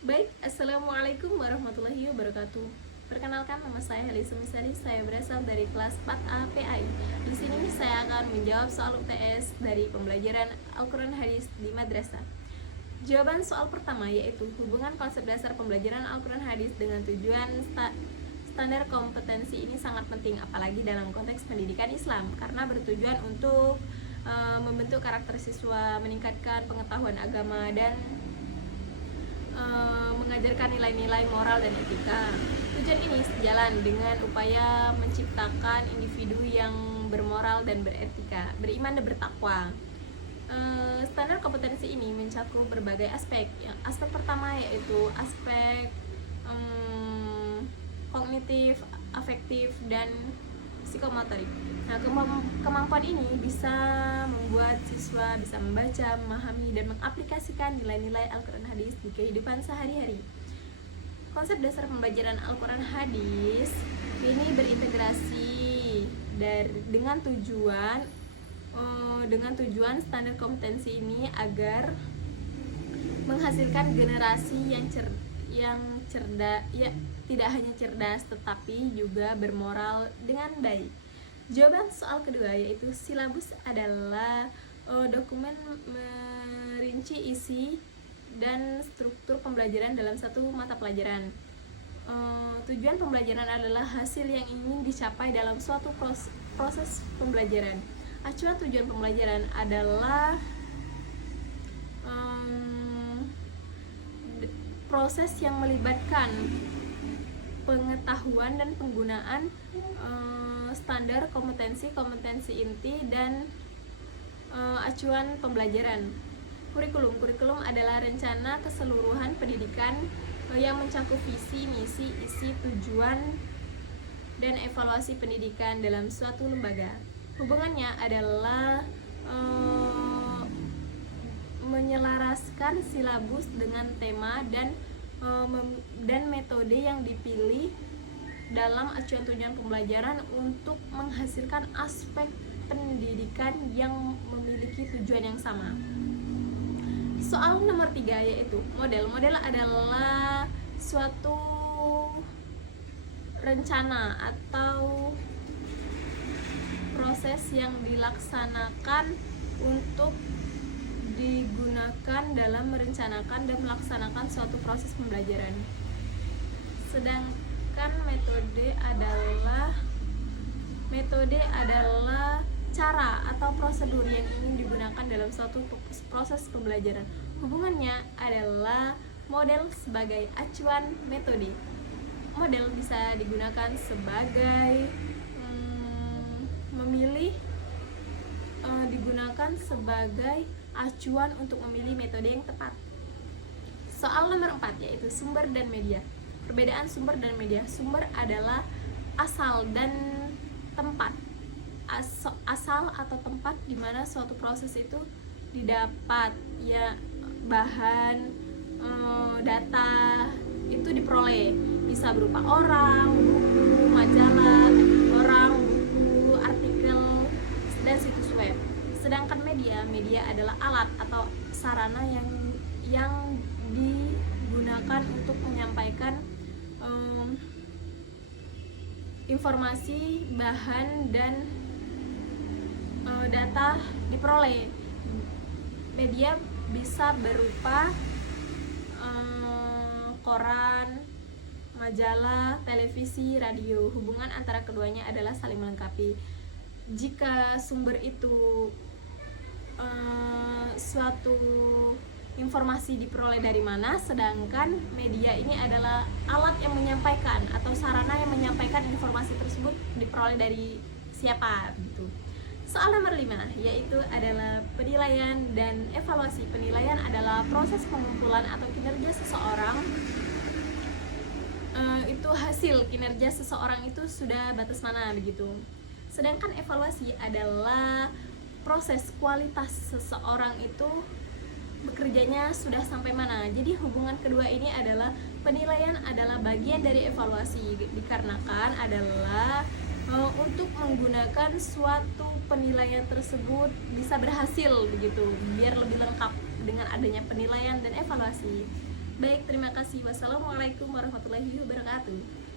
Baik, Assalamualaikum warahmatullahi wabarakatuh. Perkenalkan, nama saya Heli Sumisari. Saya berasal dari kelas 4A PAI. Di sini saya akan menjawab soal UTS dari pembelajaran Al-Quran Hadis di madrasah. Jawaban soal pertama yaitu hubungan konsep dasar pembelajaran Al-Quran Hadis dengan tujuan standar kompetensi ini sangat penting, apalagi dalam konteks pendidikan Islam, karena bertujuan untuk membentuk karakter siswa, meningkatkan pengetahuan agama, dan mengajarkan nilai-nilai moral dan etika. Tujuan ini sejalan dengan upaya menciptakan individu yang bermoral dan beretika, beriman dan bertakwa. Standar kompetensi ini mencakup berbagai aspek. Aspek pertama yaitu aspek kognitif, afektif, dan psikomotorik. Nah, kemampuan ini bisa membuat siswa bisa membaca, memahami, dan mengaplikasikan nilai-nilai Al-Quran Hadis di kehidupan sehari-hari. Konsep dasar pembelajaran Al-Quran Hadis ini berintegrasi dengan tujuan standar kompetensi ini agar menghasilkan generasi yang cerdas, ya, tidak hanya cerdas tetapi juga bermoral dengan baik. Jawaban soal kedua yaitu silabus adalah dokumen merinci isi dan struktur pembelajaran dalam satu mata pelajaran. Tujuan pembelajaran adalah hasil yang ingin dicapai dalam suatu proses pembelajaran. Acuan tujuan pembelajaran adalah proses yang melibatkan pengetahuan dan penggunaan standar kompetensi inti dan acuan pembelajaran. Kurikulum adalah rencana keseluruhan pendidikan yang mencakup visi, misi, isi, tujuan, dan evaluasi pendidikan dalam suatu lembaga. Hubungannya adalah menyelaraskan silabus dengan tema dan metode yang dipilih dalam acuan tujuan pembelajaran untuk menghasilkan aspek pendidikan yang memiliki tujuan yang sama. Soal nomor 3 yaitu model. Model adalah suatu rencana atau proses yang dilaksanakan untuk digunakan dalam merencanakan dan melaksanakan suatu proses pembelajaran. Sedangkan metode adalah cara atau prosedur yang ingin digunakan dalam suatu proses pembelajaran. Hubungannya adalah model sebagai acuan metode. Model bisa digunakan sebagai digunakan sebagai acuan untuk memilih metode yang tepat. Soal nomor 4 yaitu sumber dan media. Perbedaan sumber dan media. Sumber adalah asal dan tempat. Asal atau tempat di mana suatu proses itu didapat, ya, bahan data itu diperoleh, bisa berupa orang, buku, majalah, buku, artikel, dan situs web. Sedangkan media adalah alat atau sarana yang digunakan untuk menyampaikan informasi, bahan, dan data diperoleh. Media bisa berupa koran, majalah, televisi, radio. Hubungan antara keduanya adalah saling melengkapi. Jika sumber itu suatu informasi diperoleh dari mana, sedangkan media ini adalah alat yang menyampaikan atau sarana yang menyampaikan informasi tersebut diperoleh dari siapa gitu. Soal nomor 5 yaitu adalah penilaian dan evaluasi. Penilaian adalah proses pengumpulan atau kinerja seseorang. Itu hasil kinerja seseorang itu sudah batas mana begitu. Sedangkan evaluasi adalah proses kualitas seseorang itu bekerjanya sudah sampai mana. Jadi hubungan kedua ini adalah penilaian adalah bagian dari evaluasi, dikarenakan adalah untuk menggunakan suatu penilaian tersebut bisa berhasil begitu, biar lebih lengkap dengan adanya penilaian dan evaluasi. Baik, terima kasih. Wassalamualaikum warahmatullahi wabarakatuh.